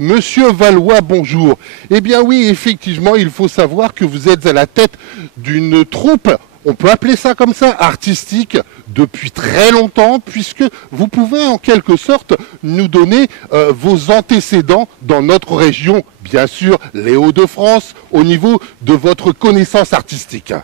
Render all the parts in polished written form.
Monsieur Valois, bonjour. Eh bien oui, effectivement, il faut savoir que vous êtes à la tête d'une troupe, on peut appeler ça comme ça, artistique, depuis très longtemps, puisque vous pouvez en quelque sorte nous donner vos antécédents dans notre région, bien sûr, les Hauts-de-France, au niveau de votre connaissance artistique.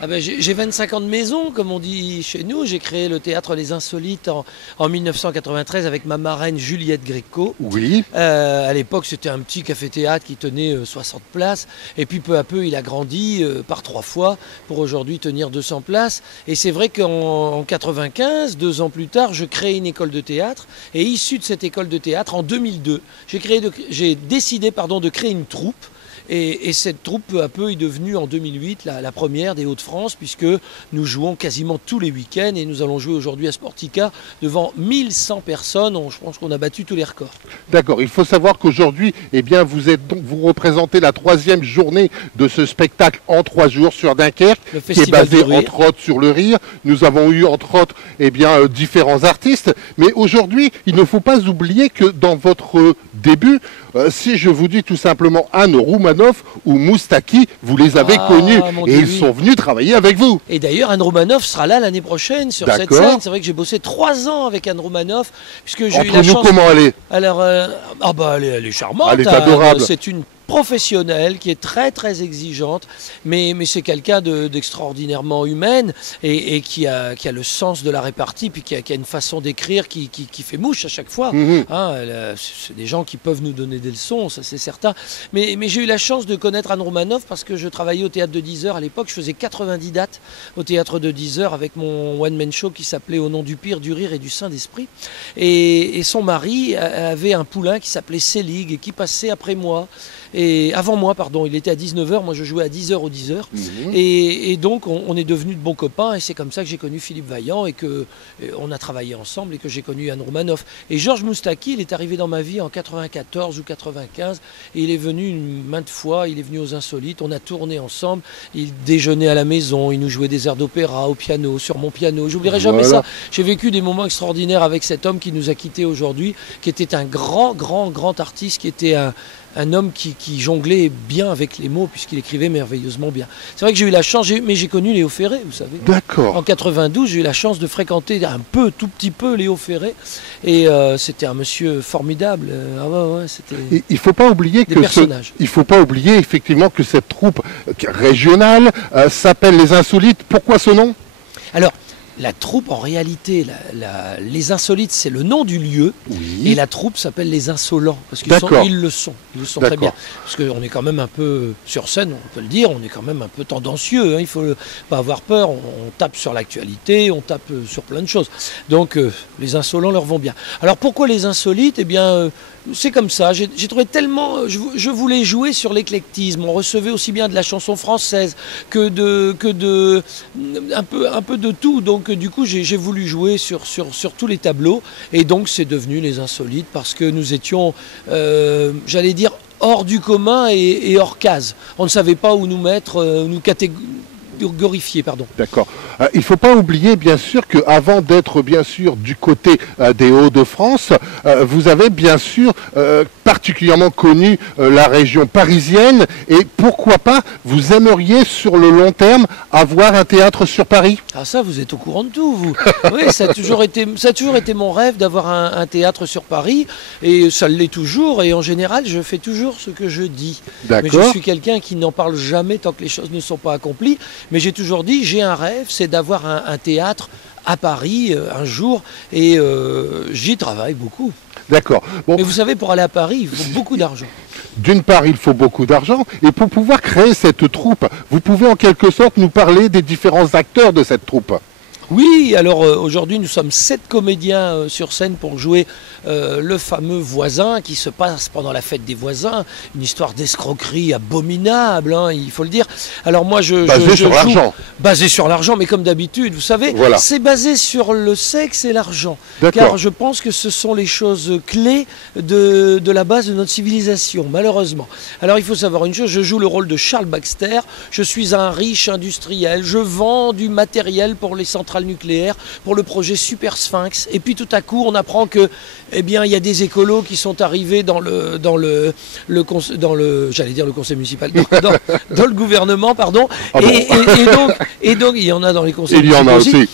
Ah ben, j'ai 25 ans de maison, comme on dit chez nous. J'ai créé le théâtre Les Insolites en 1993 avec ma marraine Juliette Gréco. Oui. À l'époque, c'était un petit café-théâtre qui tenait 60 places. Et puis peu à peu, il a grandi par 3 fois pour aujourd'hui tenir 200 places. Et c'est vrai qu'en 95, 2 ans plus tard, je crée une école de théâtre. Et issu de cette école de théâtre, en 2002, j'ai décidé de créer une troupe. Et cette troupe, peu à peu, est devenue en 2008 la première des Hauts-de-France, puisque nous jouons quasiment tous les week-ends et nous allons jouer aujourd'hui à Sportica devant 1100 personnes. Je pense qu'on a battu tous les records. D'accord, il faut savoir qu'aujourd'hui, eh bien, vous représentez la 3e journée de ce spectacle en 3 jours sur Dunkerque, qui est basé entre autres sur le rire. Nous avons eu entre autres différents artistes, mais aujourd'hui, il ne faut pas oublier que dans votre début, si je vous dis tout simplement Anne Roumanoff ou Moustaki, vous les avez connus et ils sont venus travailler avec vous. Et d'ailleurs, Anne Roumanoff sera là l'année prochaine sur cette scène. C'est vrai que j'ai bossé 3 ans avec Anne Roumanoff, puisque j'ai eu la chance. Comment elle est? Alors, elle est charmante. Elle est adorable. C'est une professionnelle qui est très très exigeante, mais c'est quelqu'un d'extraordinairement humaine et qui a le sens de la répartie, puis qui a une façon d'écrire qui fait mouche à chaque fois. C'est des gens qui peuvent nous donner des leçons, ça c'est certain. Mais j'ai eu la chance de connaître Anne Roumanoff parce que je travaillais au théâtre de 10 heures à l'époque. Je faisais 90 dates au théâtre de 10 heures avec mon one-man show qui s'appelait Au nom du pire, du rire et du Saint-Esprit. Et son mari avait un poulain qui s'appelait Selig et qui passait après moi. Et avant moi, pardon, il était à 19h, moi je jouais à 10h aux 10h. Et donc on est devenus de bons copains et c'est comme ça que j'ai connu Philippe Vaillant et qu'on a travaillé ensemble et que j'ai connu Anne Roumanoff. Et Georges Moustaki, il est arrivé dans ma vie en 94 ou 95 et il est venu maintes fois, il est venu aux Insolites, on a tourné ensemble, il déjeunait à la maison, il nous jouait des airs d'opéra au piano, sur mon piano. J'oublierai jamais ça. J'ai vécu des moments extraordinaires avec cet homme qui nous a quittés aujourd'hui, qui était un grand artiste, qui était un homme qui jonglait bien avec les mots puisqu'il écrivait merveilleusement bien. C'est vrai que j'ai eu la chance, mais j'ai connu Léo Ferré, vous savez. D'accord. En 92, j'ai eu la chance de fréquenter tout petit peu Léo Ferré et c'était un monsieur formidable. C'était il faut pas oublier il faut pas oublier effectivement que cette troupe régionale s'appelle Les Insolites. Pourquoi ce nom? Alors, la troupe, en réalité, les Insolites, c'est le nom du lieu. Et la troupe s'appelle Les Insolents. Parce qu'ils le sont très bien. Parce qu'on est quand même un peu, sur scène, on peut le dire, on est quand même un peu tendancieux. Il ne faut pas avoir peur. On tape sur l'actualité, on tape sur plein de choses. Donc, Les Insolents leur vont bien. Alors, pourquoi Les Insolites? Eh bien, c'est comme ça. J'ai trouvé tellement... Je voulais jouer sur l'éclectisme. On recevait aussi bien de la chanson française que un peu de tout. Donc, du coup, j'ai voulu jouer sur tous les tableaux. Et donc, c'est devenu Les Insolites parce que nous étions, j'allais dire, hors du commun et hors case. On ne savait pas où nous mettre, nous catégorifier, pardon. D'accord. Il ne faut pas oublier, bien sûr, qu'avant d'être, bien sûr, du côté des Hauts-de-France, vous avez, bien sûr, particulièrement connu la région parisienne. Et pourquoi pas, vous aimeriez, sur le long terme, avoir un théâtre sur Paris? Ah ça, vous êtes au courant de tout, vous. Oui, ça a toujours été mon rêve d'avoir un théâtre sur Paris. Et ça l'est toujours. Et en général, je fais toujours ce que je dis. Mais je suis quelqu'un qui n'en parle jamais tant que les choses ne sont pas accomplies. Mais j'ai toujours dit, j'ai un rêve, c'est d'avoir un théâtre à Paris un jour, et j'y travaille beaucoup. D'accord. Bon. Mais vous savez, pour aller à Paris, il faut beaucoup d'argent. D'une part, il faut beaucoup d'argent, et pour pouvoir créer cette troupe, vous pouvez en quelque sorte nous parler des différents acteurs de cette troupe? Oui, alors aujourd'hui nous sommes 7 comédiens sur scène pour jouer le fameux Voisin qui se passe pendant la fête des voisins, une histoire d'escroquerie abominable, il faut le dire. Alors moi basé sur l'argent. Basé sur l'argent, mais comme d'habitude, vous savez, c'est basé sur le sexe et l'argent. Car je pense que ce sont les choses clés de la base de notre civilisation, malheureusement. Alors il faut savoir une chose, je joue le rôle de Charles Baxter, je suis un riche industriel, je vends du matériel pour les centrales centrale nucléaire pour le projet Super Sphinx. Et puis tout à coup, on apprend que, eh bien, il y a des écolos qui sont arrivés dans le j'allais dire le conseil municipal, dans le gouvernement, pardon. Ah bon. Et donc, il y en a dans les conseils municipaux. Il y en a aussi.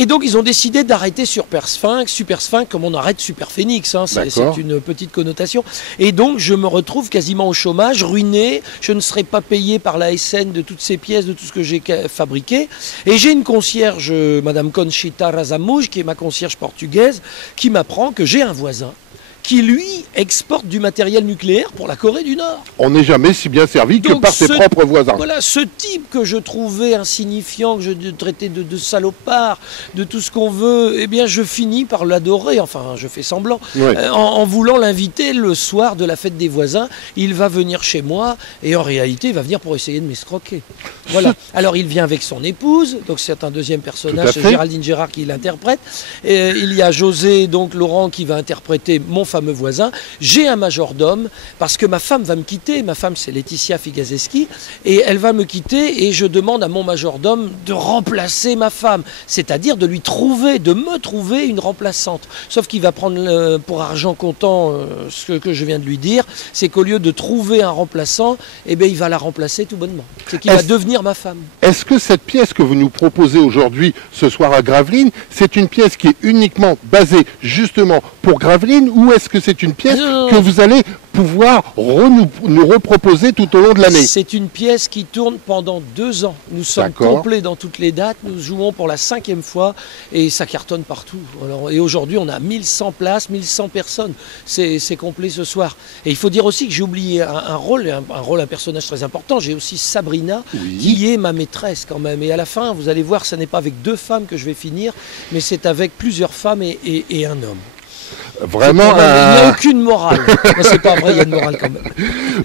Et donc, ils ont décidé d'arrêter Super Sphinx, comme on arrête Super Phoenix, hein, c'est une petite connotation. Et donc, je me retrouve quasiment au chômage, ruiné. Je ne serai pas payé par la SN de toutes ces pièces, de tout ce que j'ai fabriqué. Et j'ai une concierge, Madame Conchita Razamouj, qui est ma concierge portugaise, qui m'apprend que j'ai un voisin qui, lui, exporte du matériel nucléaire pour la Corée du Nord. On n'est jamais si bien servi que par ses propres voisins. Voilà, ce type que je trouvais insignifiant, que je traitais de salopard, de tout ce qu'on veut, eh bien, je finis par l'adorer, enfin, je fais semblant. Ouais. En voulant l'inviter le soir de la fête des voisins, il va venir chez moi, et en réalité, il va venir pour essayer de m'escroquer. Voilà. Alors, il vient avec son épouse, donc c'est un deuxième personnage, c'est Géraldine Gérard qui l'interprète. Il y a José, donc Laurent, qui va interpréter mon fameux voisin. J'ai un majordome parce que ma femme va me quitter. Ma femme, c'est Laetitia Figazeski, et elle va me quitter, et je demande à mon majordome de remplacer ma femme, c'est-à-dire de me trouver une remplaçante. Sauf qu'il va prendre pour argent comptant ce que je viens de lui dire, c'est qu'au lieu de trouver un remplaçant, eh bien, il va la remplacer tout bonnement. C'est qu'il va devenir ma femme. Est-ce que cette pièce que vous nous proposez aujourd'hui, ce soir à Gravelines, c'est une pièce qui est uniquement basée justement pour Gravelines, ou est-ce que c'est une pièce que vous allez pouvoir nous reproposer tout au long de l'année? C'est une pièce qui tourne pendant 2 ans. Nous sommes complets dans toutes les dates. Nous jouons pour la 5e fois et ça cartonne partout. Alors, et aujourd'hui, on a 1100 places, 1100 personnes. C'est complet ce soir. Et il faut dire aussi que j'ai oublié un personnage très important. J'ai aussi Sabrina, qui est ma maîtresse quand même. Et à la fin, vous allez voir, ce n'est pas avec 2 femmes que je vais finir, mais c'est avec plusieurs femmes et un homme. Vraiment, il n'y a aucune morale. C'est pas vrai, il y a une morale quand même.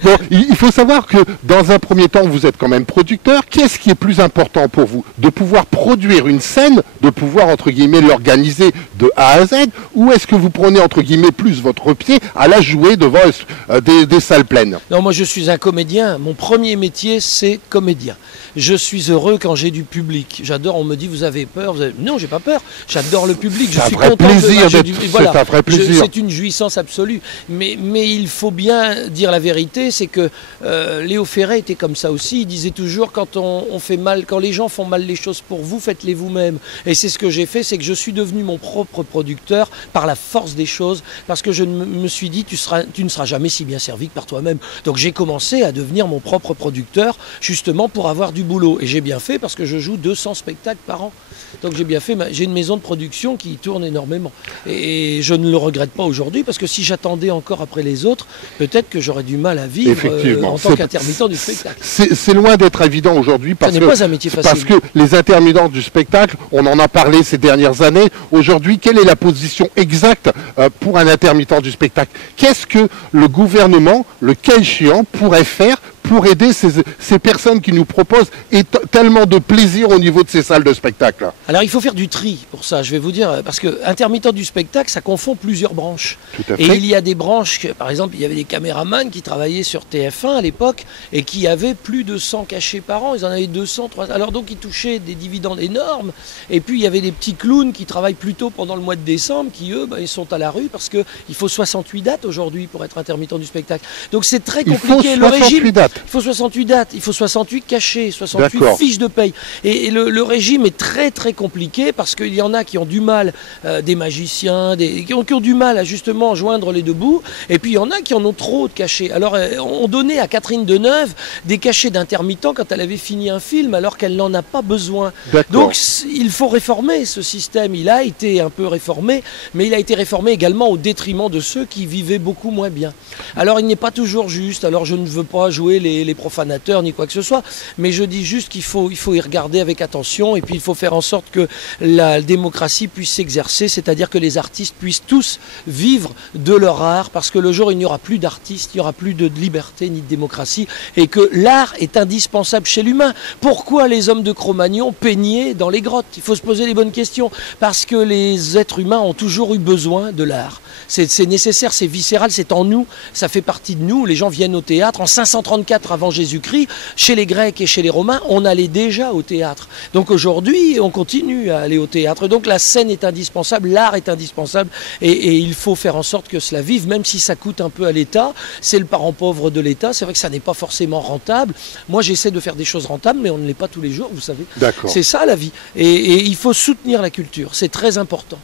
Bon, il faut savoir que dans un premier temps, vous êtes quand même producteur. Qu'est-ce qui est plus important pour vous? De pouvoir produire une scène, de pouvoir, entre guillemets, l'organiser de A à Z, ou est-ce que vous prenez, entre guillemets, plus votre pied à la jouer devant des salles pleines? Non, moi je suis un comédien. Mon premier métier, c'est comédien. Je suis heureux quand j'ai du public. J'adore, on me dit, vous avez peur? Non, j'ai pas peur. J'adore le public. Je suis content c'est une jouissance absolue. Mais il faut bien dire la vérité, c'est que Léo Ferré était comme ça aussi. Il disait toujours, quand on fait mal, quand les gens font mal les choses pour vous, faites-les vous-même. Et c'est ce que j'ai fait, c'est que je suis devenu mon propre producteur par la force des choses, parce que je me suis dit, tu ne seras jamais si bien servi que par toi-même. Donc j'ai commencé à devenir mon propre producteur, justement pour avoir du boulot. Et j'ai bien fait, parce que je joue 200 spectacles par an. Donc j'ai bien fait, j'ai une maison de production qui tourne énormément. Et je ne le regrette pas aujourd'hui, parce que si j'attendais encore après les autres, peut-être que j'aurais du mal à vivre en tant qu'intermittent du spectacle. C'est loin d'être évident aujourd'hui, parce pas un métier facile. Parce que les intermittents du spectacle, on en a parlé ces dernières années. Aujourd'hui, quelle est la position exacte pour un intermittent du spectacle? Qu'est-ce que le gouvernement, le cas échéant, pourrait faire pour aider ces personnes qui nous proposent tellement de plaisir au niveau de ces salles de spectacle? Alors il faut faire du tri pour ça, je vais vous dire, parce que intermittent du spectacle, ça confond plusieurs branches. Tout à fait. Et il y a des branches, par exemple, il y avait des caméramans qui travaillaient sur TF1 à l'époque et qui avaient plus de 100 cachets par an, ils en avaient 200, 300. Alors donc ils touchaient des dividendes énormes. Et puis il y avait des petits clowns qui travaillent plutôt pendant le mois de décembre, qui eux, ils sont à la rue parce qu'il faut 68 dates aujourd'hui pour être intermittent du spectacle. Donc c'est très compliqué. Le régime. Il faut 68 dates, il faut 68 cachets, 68 fiches de paye. Et le régime est très très compliqué parce qu'il y en a qui ont du mal, des magiciens, qui ont du mal à justement joindre les deux bouts. Et puis il y en a qui en ont trop de cachets. Alors on donnait à Catherine Deneuve des cachets d'intermittent quand elle avait fini un film alors qu'elle n'en a pas besoin. Donc il faut réformer ce système. Il a été un peu réformé, mais il a été réformé également au détriment de ceux qui vivaient beaucoup moins bien. Alors il n'est pas toujours juste. Alors je ne veux pas jouer les profanateurs ni quoi que ce soit, mais je dis juste qu'il faut y regarder avec attention, et puis il faut faire en sorte que la démocratie puisse s'exercer, c'est-à-dire que les artistes puissent tous vivre de leur art, parce que le jour où il n'y aura plus d'artistes, il n'y aura plus de liberté ni de démocratie, et que l'art est indispensable chez l'humain. Pourquoi les hommes de Cro-Magnon peignaient dans les grottes? Il faut se poser les bonnes questions, parce que les êtres humains ont toujours eu besoin de l'art. C'est nécessaire, c'est viscéral, c'est en nous, ça fait partie de nous. Les gens viennent au théâtre. En 534 avant Jésus-Christ, chez les Grecs et chez les Romains, on allait déjà au théâtre. Donc aujourd'hui, on continue à aller au théâtre. Donc la scène est indispensable, l'art est indispensable et il faut faire en sorte que cela vive, même si ça coûte un peu à l'État. C'est le parent pauvre de l'État. C'est vrai que ça n'est pas forcément rentable. Moi, j'essaie de faire des choses rentables, mais on ne l'est pas tous les jours, vous savez. C'est ça la vie. Et il faut soutenir la culture. C'est très important.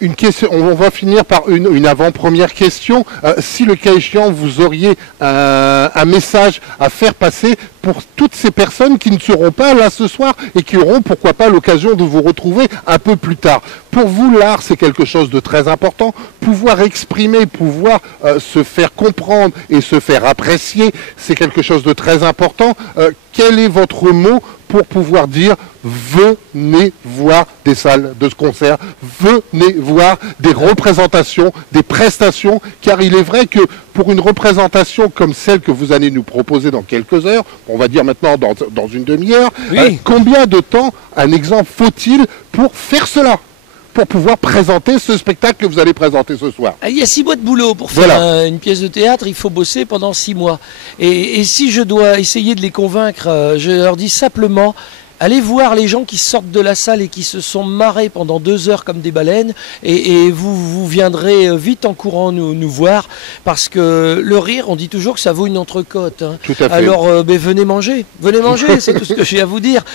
Une question, on va finir par une avant-première question. Si le cas échéant, vous auriez un message à faire passer pour toutes ces personnes qui ne seront pas là ce soir et qui auront, pourquoi pas, l'occasion de vous retrouver un peu plus tard. Pour vous, l'art, c'est quelque chose de très important. Pouvoir exprimer, pouvoir se faire comprendre et se faire apprécier, c'est quelque chose de très important. Quel est votre mot pour pouvoir dire venez voir des salles de concert, venez voir des représentations, des prestations, car il est vrai que pour une représentation comme celle que vous allez nous proposer dans quelques heures, on va dire maintenant dans une demi-heure, oui. Combien de temps, un exemple, faut-il pour faire cela ? Pour pouvoir présenter ce spectacle que vous allez présenter ce soir. Il y a 6 mois de boulot pour faire une pièce de théâtre, il faut bosser pendant 6 mois. Et si je dois essayer de les convaincre, je leur dis simplement, allez voir les gens qui sortent de la salle et qui se sont marrés pendant 2 heures comme des baleines et vous viendrez vite en courant nous voir parce que le rire, on dit toujours que ça vaut une entrecôte. Hein. Tout à fait. Alors venez manger, c'est tout ce que j'ai à vous dire.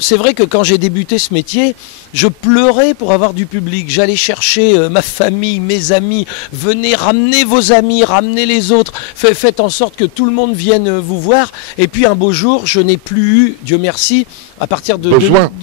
C'est vrai que quand j'ai débuté ce métier, je pleurais pour avoir du public. J'allais chercher ma famille, mes amis. Venez, ramenez vos amis, ramenez les autres. Faites en sorte que tout le monde vienne vous voir. Et puis un beau jour, je n'ai plus eu, Dieu merci, à partir de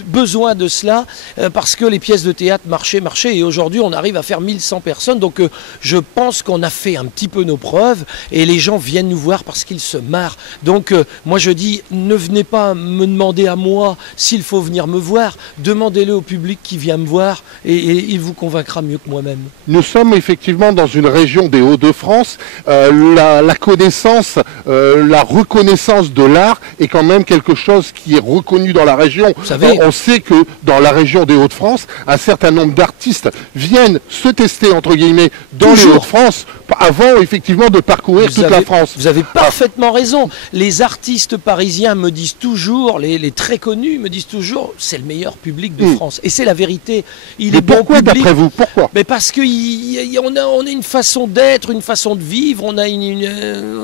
besoin de cela, parce que les pièces de théâtre marchaient. Et aujourd'hui, on arrive à faire 1100 personnes. Donc je pense qu'on a fait un petit peu nos preuves. Et les gens viennent nous voir parce qu'ils se marrent. Donc moi je dis, ne venez pas me demander à moi s'il faut venir me voir. Demandez-le au public qui vient me voir et il vous convaincra mieux que moi-même. Nous sommes effectivement dans une région des Hauts-de-France. La connaissance, la reconnaissance de l'art est quand même quelque chose qui est reconnu dans la région. Vous savez, on sait que dans la région des Hauts-de-France, un certain nombre d'artistes viennent se tester, entre guillemets, dans les Hauts-de-France avant effectivement de parcourir toute la France. Vous avez parfaitement raison. Les artistes parisiens me disent toujours, les très connus me disent toujours, c'est le meilleur public de France. Et c'est la vérité. Mais pourquoi, d'après vous? Pourquoi? Mais parce qu'on a une façon d'être, une façon de vivre. On a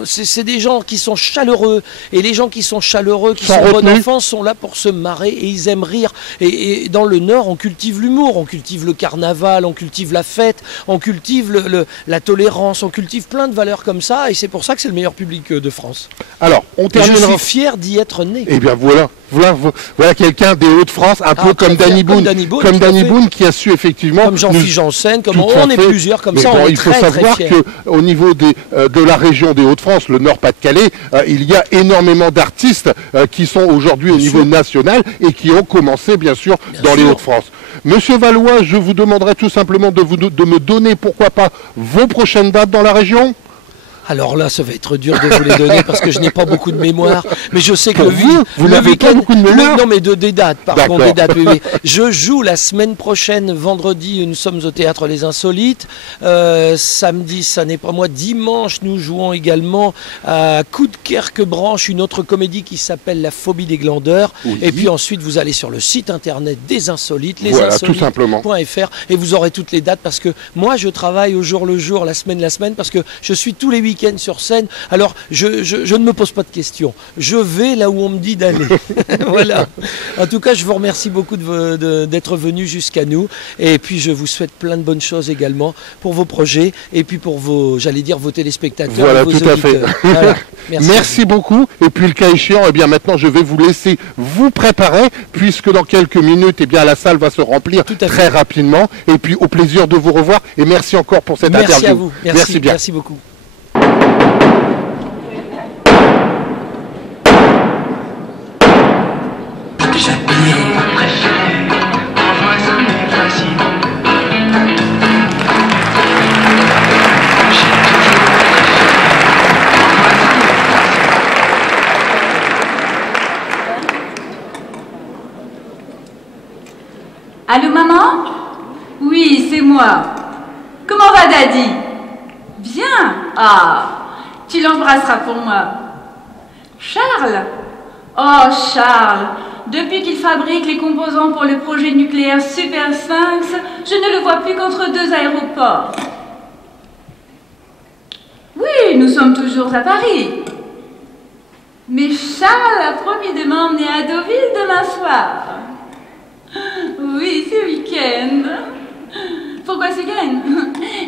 c'est des gens qui sont chaleureux. Et les gens qui sont chaleureux, qui sont bons enfants, sont là pour se marrer et ils aiment rire. Et dans le Nord, on cultive l'humour, on cultive le carnaval, on cultive la fête, on cultive la tolérance, on cultive plein de valeurs comme ça. Et c'est pour ça que c'est le meilleur public de France. Alors, on termine. Je suis fier d'y être né. Eh bien voilà. Voilà quelqu'un des Hauts-de-France, un peu comme Danny Boone. Comme Danny Boone qui a su effectivement... Comme Jean-Philippe Janssen, comme on est plusieurs comme ça, on est très, très fiers. Il faut savoir qu'au niveau de la région des Hauts-de-France, le Nord-Pas-de-Calais, il y a énormément d'artistes qui sont aujourd'hui au niveau national et qui ont commencé bien sûr dans les Hauts-de-France. Monsieur Valois, je vous demanderai tout simplement de me donner, pourquoi pas, vos prochaines dates dans la région. Alors là, ça va être dur de vous les donner parce que je n'ai pas beaucoup de mémoire. Mais je sais que vous n'avez pas beaucoup de mémoire. Non, mais des dates, pardon, des dates. Oui. Je joue la semaine prochaine, vendredi, nous sommes au Théâtre Les Insolites. Samedi, ça n'est pas moi. Dimanche, nous jouons également à Coudekerque-Branche, une autre comédie qui s'appelle La Phobie des glandeurs. Oui. Et puis ensuite, vous allez sur le site internet des Insolites, lesinsolites.fr, et vous aurez toutes les dates parce que moi, je travaille au jour le jour, la semaine parce que je suis tous les week-ends sur scène, alors je ne me pose pas de questions. Je vais là où on me dit d'aller. Voilà. En tout cas, je vous remercie beaucoup d'être venu jusqu'à nous. Et puis, je vous souhaite plein de bonnes choses également pour vos projets et puis pour vos téléspectateurs. Voilà, et vos tout à fait. Voilà. Merci beaucoup. Et puis, le cas échéant, eh bien, maintenant, je vais vous laisser vous préparer, puisque dans quelques minutes, eh bien, la salle va se remplir très rapidement. Et puis, au plaisir de vous revoir. Et merci encore pour cette interview. Merci à vous. Merci bien. Merci beaucoup. Allô, maman? Oui, c'est moi. Comment va Daddy? Bien. Ah, t'embrasseras pour moi. Charles? Oh, Charles, depuis qu'il fabrique les composants pour le projet nucléaire Super Sphinx, je ne le vois plus qu'entre 2 aéroports. Oui, nous sommes toujours à Paris. Mais Charles a promis de m'emmener à Deauville demain soir. Oui, ce week-end. Pourquoi ce week-end?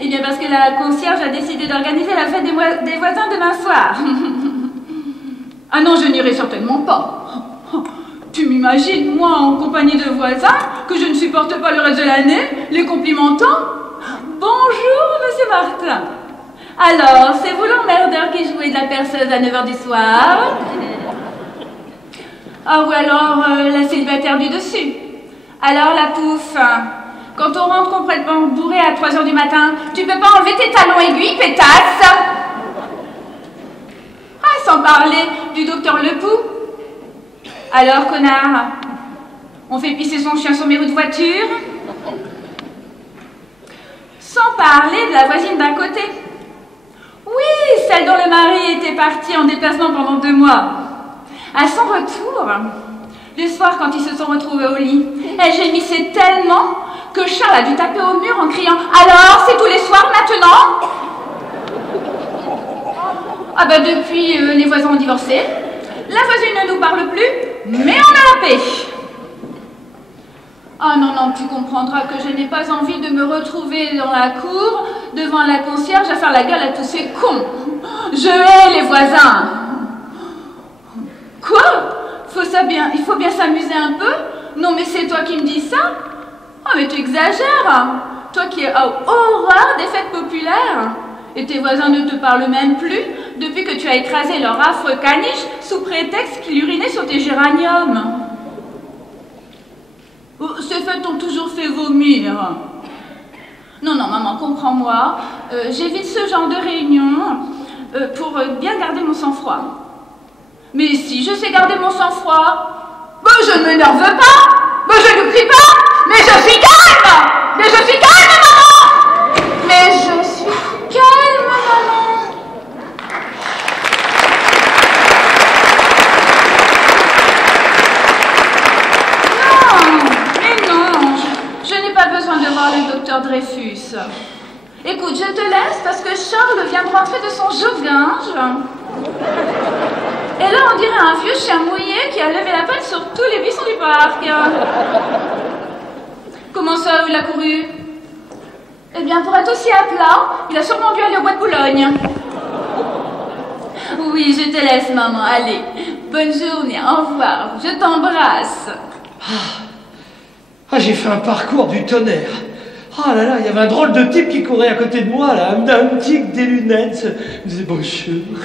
Eh bien parce que la concierge a décidé d'organiser la fête des voisins demain soir. Ah non, je n'irai certainement pas. Tu m'imagines, moi, en compagnie de voisins, que je ne supporte pas le reste de l'année, les complimentant? Bonjour, monsieur Martin. Alors, c'est vous l'emmerdeur qui jouait de la perceuse à 9h du soir? Ah, ou alors la célibataire du dessus? Alors, la pouffe, quand on rentre complètement bourré à 3h du matin, tu peux pas enlever tes talons aiguilles, pétasse? Ah, sans parler du docteur Lepoux. Alors, connard, on fait pisser son chien sur mes roues de voiture? Sans parler de la voisine d'à côté. Oui, celle dont le mari était parti en déplacement pendant 2 mois. À son retour, le soir quand ils se sont retrouvés au lit, elle gémissait tellement que Charles a dû taper au mur en criant « Alors, c'est tous les soirs maintenant ?» Ah ben depuis, les voisins ont divorcé, la voisine ne nous parle plus, mais on a la paix. Ah non, non, tu comprendras que je n'ai pas envie de me retrouver dans la cour, devant la concierge, à faire la gueule à tous ces cons. Je hais les voisins. Quoi? Il faut bien s'amuser un peu? Non, mais c'est toi qui me dis ça? Oh, mais tu exagères. Toi qui as horreur des fêtes populaires. Et tes voisins ne te parlent même plus depuis que tu as écrasé leur affreux caniche sous prétexte qu'ils urinaient sur tes géraniums. Ces fêtes ont toujours fait vomir. Non, non, maman, comprends-moi. J'évite ce genre de réunion pour bien garder mon sang-froid. Mais si je sais garder mon sang-froid, ben je ne m'énerve pas, ben je ne crie pas, mais je suis calme. Mais je suis calme, maman. Mais je suis calme, maman. Je n'ai pas besoin de voir le docteur Dreyfus. Écoute, je te laisse parce que Charles vient de rentrer de son joguinge. Et là, on dirait un vieux chien mouillé qui a levé la patte sur tous les buissons du parc. Comment ça, où il a couru? Eh bien, pour être aussi à plat, il a sûrement dû aller au bois de Boulogne. Oui, je te laisse, maman. Allez, bonne journée, au revoir. Je t'embrasse. Ah, j'ai fait un parcours du tonnerre. Ah là là, il y avait un drôle de type qui courait à côté de moi, là, un petit avec des lunettes. Il me disait bonjour.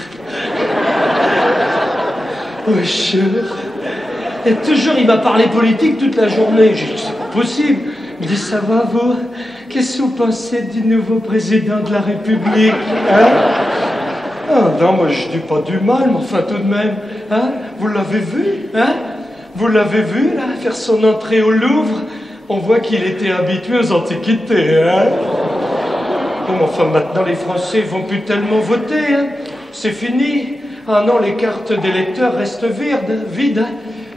Bonjour. Et toujours, il m'a parlé politique toute la journée. J'ai dit, c'est pas possible. Il me dit, ça va, vous? Qu'est-ce que vous pensez du nouveau président de la République, hein? Ah non, moi, je dis pas du mal, mais enfin, tout de même, hein? Vous l'avez vu, hein? Vous l'avez vu, là, faire son entrée au Louvre? On voit qu'il était habitué aux antiquités, hein? Bon, enfin, maintenant, les Français vont plus tellement voter, hein? C'est fini. Ah non, les cartes d'électeurs restent vides.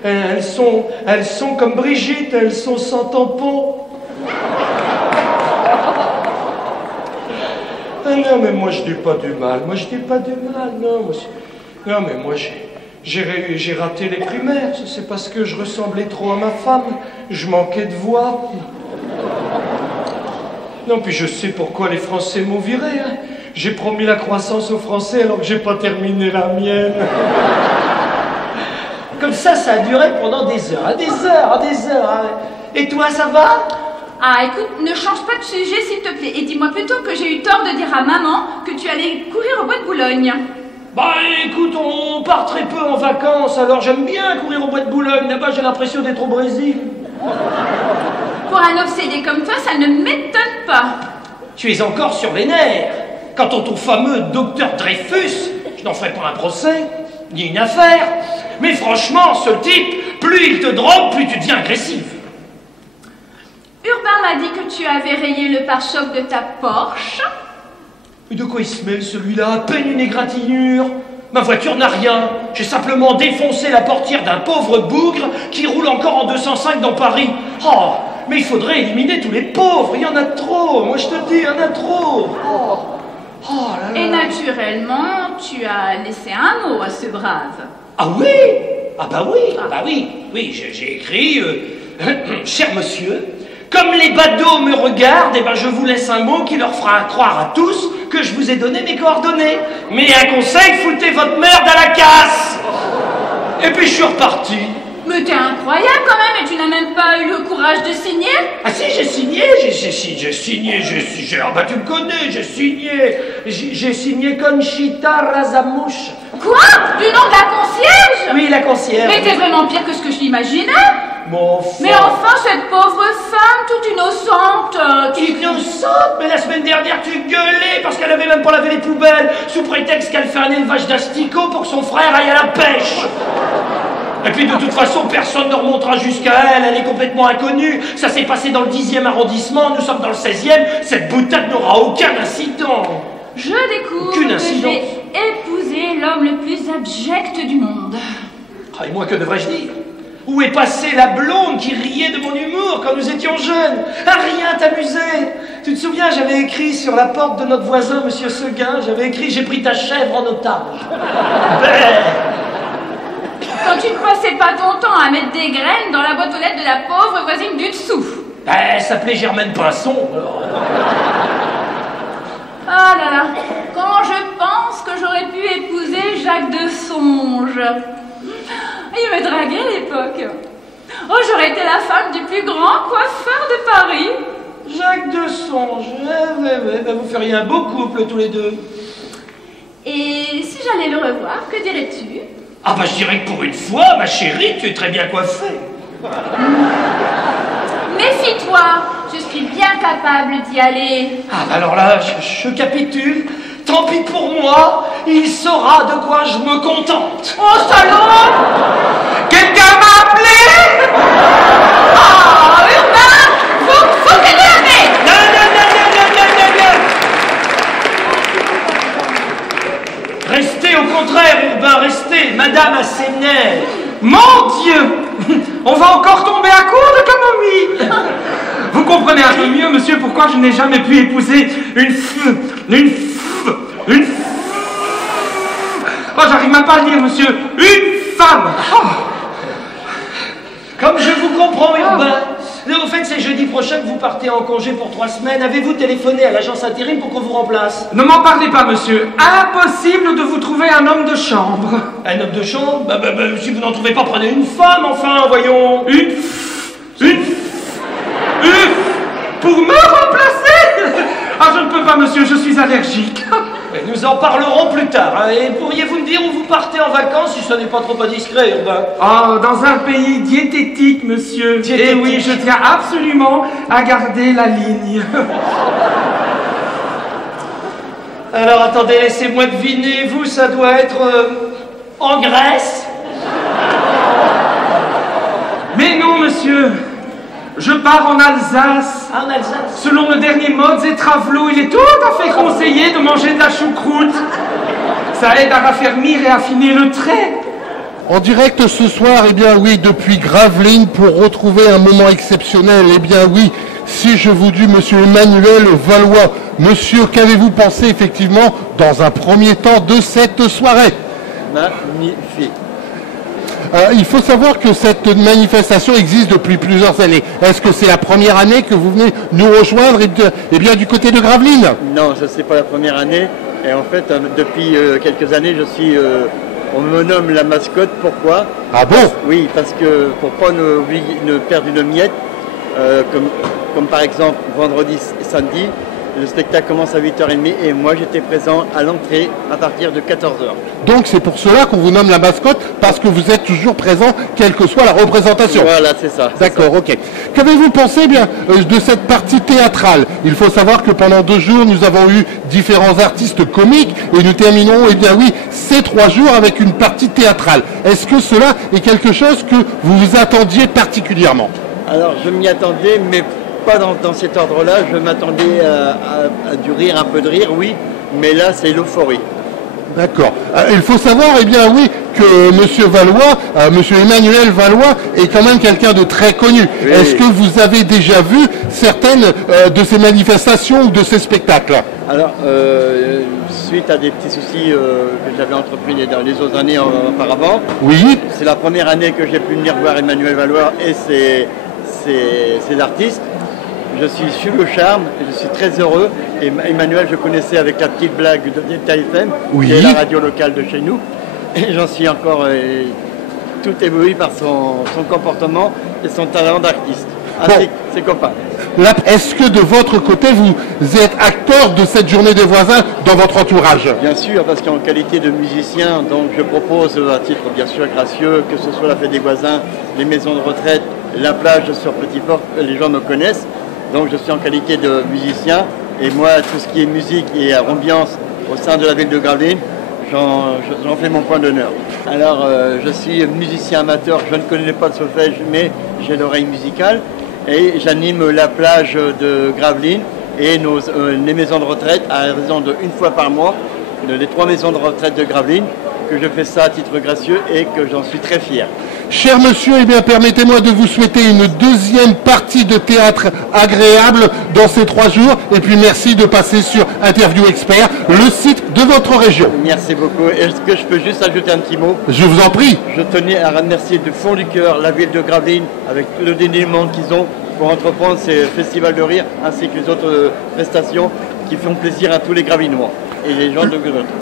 Elles sont comme Brigitte, elles sont sans tampon. Ah non, mais moi, je dis pas du mal. Moi, je dis pas du mal, non. Non, mais moi, j'ai raté les primaires, c'est parce que je ressemblais trop à ma femme, je manquais de voix. Non, puis je sais pourquoi les Français m'ont viré, hein. J'ai promis la croissance aux Français alors que j'ai pas terminé la mienne. Comme ça a duré pendant des heures, des heures, des heures. Et toi, ça va? Ah, écoute, ne change pas de sujet, s'il te plaît, et dis-moi plutôt que j'ai eu tort de dire à maman que tu allais courir au bois de Boulogne. Bah écoute, on part très peu en vacances, alors j'aime bien courir au bois de Boulogne. Là-bas, j'ai l'impression d'être au Brésil. Pour un obsédé comme toi, ça ne m'étonne pas. Tu es encore sur les nerfs. Quant à ton fameux docteur Dreyfus, je n'en ferai pas un procès, ni une affaire. Mais franchement, ce type, plus il te drogue, plus tu deviens agressive. Urbain m'a dit que tu avais rayé le pare-choc de ta Porsche. Mais de quoi il se mêle, celui-là? À peine une égratignure. Ma voiture n'a rien. J'ai simplement défoncé la portière d'un pauvre bougre qui roule encore en 205 dans Paris. Oh, mais il faudrait éliminer tous les pauvres. Il y en a trop. Moi, je te dis, il y en a trop. Oh. Oh là là. Et naturellement, tu as laissé un mot à ce brave. Ah oui? Ah bah oui, ah bah oui. Oui, j'ai écrit, cher monsieur, comme les badauds me regardent, eh ben je vous laisse un mot qui leur fera croire à tous que je vous ai donné mes coordonnées. Mais un conseil, foutez votre merde à la casse. Et puis je suis reparti. Mais t'es incroyable quand même, et tu n'as même pas eu le courage de signer? Ah si, j'ai signé. Ah bah tu me connais, j'ai signé. J'ai signé Conchita Razamouche. Quoi? Du nom de la concierge? Oui, la concierge. Mais t'es vraiment pire que ce que je l'imaginais. Mon frère. Mais enfin, cette pauvre femme, toute innocente, Innocente? Mais la semaine dernière, tu gueulais parce qu'elle avait même pas lavé les poubelles, sous prétexte qu'elle fait un élevage d'asticots pour que son frère aille à la pêche. Et puis de toute façon, personne ne remontera jusqu'à elle, elle est complètement inconnue. Ça s'est passé dans le 10e arrondissement, nous sommes dans le 16e, cette boutade n'aura aucun incident. Je découvre que j'ai épousé l'homme le plus abject du monde. Ah, et moi, que devrais-je dire? Où est passée la blonde qui riait de mon humour quand nous étions jeunes? À rien t'amuser. Tu te souviens, j'avais écrit sur la porte de notre voisin, Monsieur Seguin, j'avais écrit « J'ai pris ta chèvre en otage ». Quand tu ne passais pas ton temps à mettre des graines dans la boîte aux lettres de la pauvre voisine du dessous. Elle s'appelait Germaine Pinson. Ah là là, quand je pense que j'aurais pu épouser Jacques de Songe. Il me draguait à l'époque. Oh, j'aurais été la femme du plus grand coiffeur de Paris. Jacques de Songe, vous feriez un beau couple tous les deux. Et si j'allais le revoir, que dirais-tu? Ah bah je dirais que pour une fois, ma chérie, tu es très bien coiffée. Méfie-toi, je suis bien capable d'y aller. Ah bah alors là, je capitule. Tant pis pour moi, il saura de quoi je me contente. Oh salaud! Quelqu'un m'a appelé? Oh, Urbain! Faut que tu l'arrêtes! Non. Restez, au contraire, Urbain, restez. Madame a ses nerfs. Mon Dieu! On va encore tomber à court de camomille. Vous comprenez un peu mieux, monsieur, pourquoi je n'ai jamais pu épouser une Oh, j'arrive même pas à le dire, monsieur. Une femme. Oh. Comme je vous comprends, Urbain. Au fait, c'est jeudi prochain que vous partez en congé pour 3 semaines. Avez-vous téléphoné à l'agence intérim pour qu'on vous remplace? Ne m'en parlez pas, monsieur. Impossible de vous trouver un homme de chambre. Un homme de chambre? Bah, si vous n'en trouvez pas, prenez une femme, enfin, voyons. Une pour me remplacer? Ah, je ne peux pas, monsieur, je suis allergique. Et nous en parlerons plus tard. Hein. Et pourriez-vous me dire où vous partez en vacances, si ce n'est pas trop indiscret, Urbain? Oh, dans un pays diététique, monsieur. Diététique. Et oui, je tiens absolument à garder la ligne. Alors, attendez, laissez-moi deviner. Vous, ça doit être en Grèce? Mais non, monsieur. Je pars en Alsace. En Alsace? Selon le dernier Modes et Travelot, il est tout à fait conseillé de manger de la choucroute. Ça aide à raffermir et affiner le trait. En direct ce soir, eh bien oui, depuis Gravelines, pour retrouver un moment exceptionnel, eh bien oui, si je vous dis monsieur Emmanuel Valois, monsieur, qu'avez-vous pensé effectivement, dans un premier temps, de cette soirée? Magnifique. Il faut savoir que cette manifestation existe depuis plusieurs années. Est-ce que c'est la première année que vous venez nous rejoindre et bien du côté de Gravelines? Non, ce n'est pas la première année. Et en fait, depuis quelques années, on me nomme la mascotte. Pourquoi? Ah bon? Oui, parce que pour ne pas ne perdre une miette, comme par exemple vendredi et samedi, le spectacle commence à 8h30 et moi j'étais présent à l'entrée à partir de 14h. Donc c'est pour cela qu'on vous nomme la mascotte, parce que vous êtes toujours présent, quelle que soit la représentation. Voilà, c'est ça. D'accord, ok. Qu'avez-vous pensé bien de cette partie théâtrale? Il faut savoir que pendant 2 jours, nous avons eu différents artistes comiques et nous terminons, eh bien oui, ces 3 jours avec une partie théâtrale. Est-ce que cela est quelque chose que vous vous attendiez particulièrement? Alors je m'y attendais, mais pas dans cet ordre-là. Je m'attendais à du rire, un peu de rire, oui, mais là c'est l'euphorie. D'accord. Il faut savoir, eh bien oui, que Monsieur Valois, Monsieur Emmanuel Valois est quand même quelqu'un de très connu. Oui. Est-ce que vous avez déjà vu certaines de ces manifestations ou de ces spectacles? Alors, suite à des petits soucis que j'avais entrepris dans les autres années auparavant, oui. C'est la première année que j'ai pu venir voir Emmanuel Valois et ses artistes. Je suis sur le charme, et je suis très heureux. Et Emmanuel, je connaissais avec la petite blague de Delta FM, oui. Qui est la radio locale de chez nous. Et j'en suis encore tout ébloui par son comportement et son talent d'artiste. Ainsi que ses copains. Est-ce que de votre côté, vous êtes acteur de cette journée des voisins dans votre entourage? Bien sûr, parce qu'en qualité de musicien, donc je propose à titre bien sûr gracieux, que ce soit la fête des voisins, les maisons de retraite, la plage sur Petit Port, les gens me connaissent. Donc je suis en qualité de musicien et moi tout ce qui est musique et ambiance au sein de la ville de Gravelines, j'en fais mon point d'honneur. Alors je suis musicien amateur, je ne connais pas de solfège mais j'ai l'oreille musicale et j'anime la plage de Gravelines et les maisons de retraite à raison d'une fois par mois, les 3 maisons de retraite de Gravelines, que je fais ça à titre gracieux et que j'en suis très fier. Cher monsieur, eh bien, permettez-moi de vous souhaiter une deuxième partie de théâtre agréable dans ces 3 jours. Et puis merci de passer sur Interview Expert, le site de votre région. Merci beaucoup. Est-ce que je peux juste ajouter un petit mot? Je vous en prie. Je tenais à remercier du fond du cœur la ville de Gravelines avec le dénouement qu'ils ont pour entreprendre ces festivals de rire ainsi que les autres prestations qui font plaisir à tous les Gravelinois et les gens de Gravelines.